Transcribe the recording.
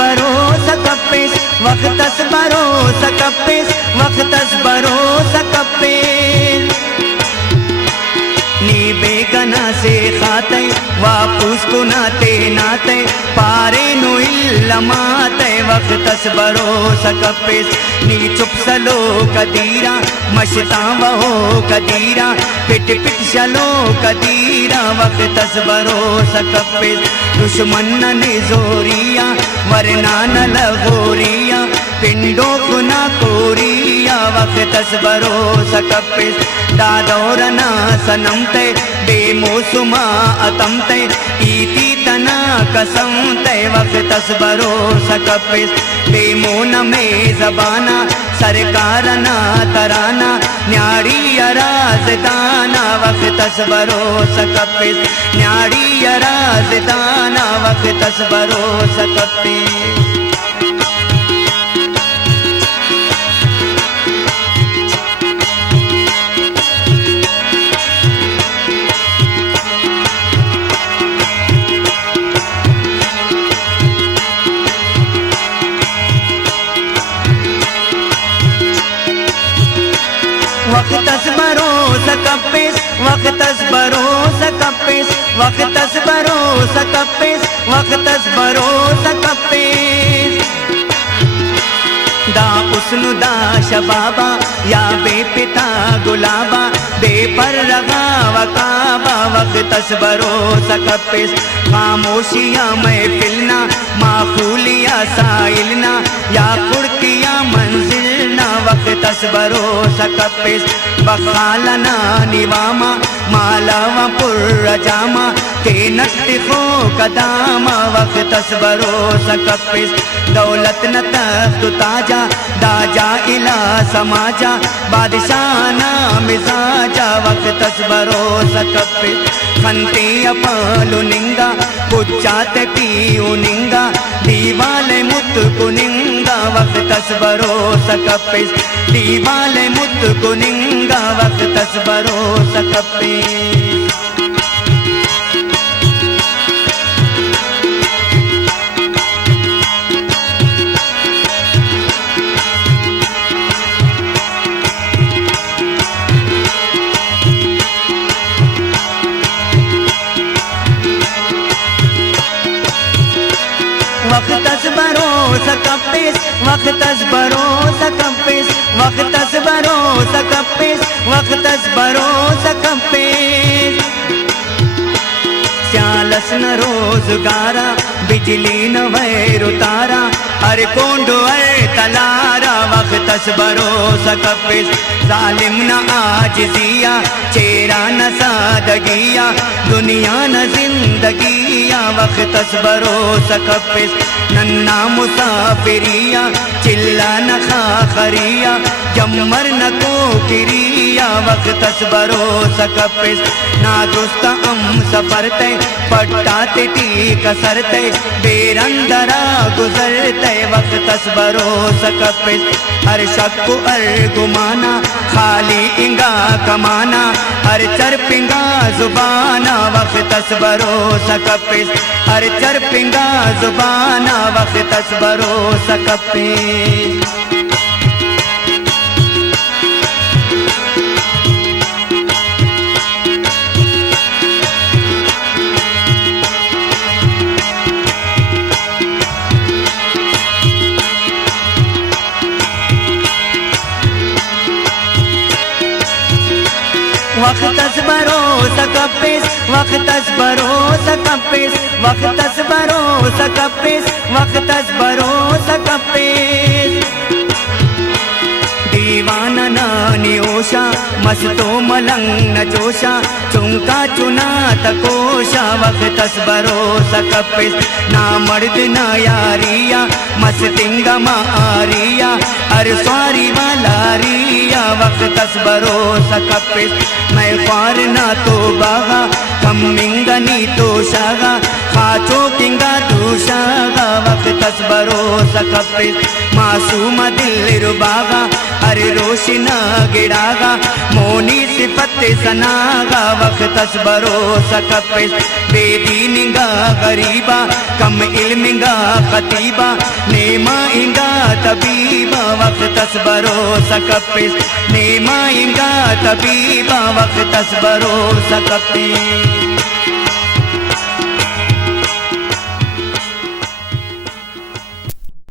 भरोसा कप्पेस वक्तस भरोसा कप्पेस वक्तस भरोसा कप्पेस नी बेगना से खाते वापुस को नाते नाते पारे नु इल्लमाते वक्तस भरोसा कप्पेस नी चुप सलो कदीरा मशतावा हो कदीरा पिट पिट चलो कदीरा वक्तस भरोसा कप्पेस दुश्मन ने जोरिया वरना न लगोरिया पिंडो कुना कोरिया वक्तस भरोसा कप्पेस दादौरना सनमते बेमोसुमा अतमते इति तना कसमते वक्तस भरोसा कप्पेस बेमोन में जबाना सरकारना तराना न्याड़ी राजदाना वक्तस भरोसा कप्पेस न्याड़ी राजदाना वक्तस भरोसा कप्पेस वक्तस भरोसा कप्पेस वक्तस भरोसा कप्पेस वक्तस भरोसा कप्पेस वक्तस भरोसा कप्पेस दा उस्नु दा शबाबा या बेपिता गुलाबा बेपर रगा वकाबा वक्तस भरोसा कप्पेस खामोशिया महफिलना माखूलिया साइलना या कुड़किया मंजिलना वक्तस भरोसा कप्पेस बखालना निवामा मालावा पुर्रजामा के नक्तिखो कदामा वक्तस भरोसा कप्पेस दौलत न तख्त ताजा दाजा इला समाजा बादशाना मिजाजा वक्तस भरोसा कप्पेस खंते अपालु निंगा पुच्चाते पीऊ निंगा दीवाले मुत कुनिंगा वक्तस भरोसा कप्पेस दीवाले मुत कुनिंगा वक्तस भरोसा कप्पेस वक्तस भरोसा कप्पेस वक्तस भरोसा कप्पेस वक्तस भरोसा कप्पेस वक्तस भरोसा कप्पेस स्यालस न रोजगारा बिजली न वैर तारा अरे कोंडो अरे तलारा वक्तस भरोसा कप्पेस जालिम न आजिजिया चेरा न सादगिया दुनिया न जिंदगिया वक्तस भरोसा कप्पेस नन्ना मुसाफिरिया चिल्ला न खाखरिया जम्मर न कोकिरिया वक्तस भरोसा कप्पेस ना दुस्त हम सफरते पट्टाते टीक सरते बेरंदरा गुजरते वक्तस भरोसा कप्पेस हर शक हर गुमाना खाली इंगा कमाना हर चरपिंगा जुबाना वक्तस भरोसा कप्पेस हर चरपिंगा जुबाना वक्तस भरोसा कप्पेस वक्तस भरोसा कप्पेस वक्तस भरोसा कप्पेस वक्तस भरोसा कप्पेस वक्तस भरोसा कप्पेस दीवाना नानी ओशा मस्तो मलंग न जोशा चुंका चुना तकोशा वक्तस भरोसा कप्पेस ना मर्द ना यारिया मस्तिंगा मारिया अर स्वारी वाला रिया वक्तस भरोसा कप्पेस मैं ख्वार ना तो बागा कम्मिंगा नी तो शागा खाचो किंगा दूशागा वक्तस भरोसा कप्पेस मासूम दिल रुबागा अरे रोशिना गिड़ागा मोनी सिफत सनागा वक्तस भरोसा कप्पेस बेदीनिंगा गरीबा कम इल्मिंगा खतीबा नेमा इंगा तबीबा वक्त भरोसा कपिस नेमा इंगा तबीबा वक्त भरोसा कपिस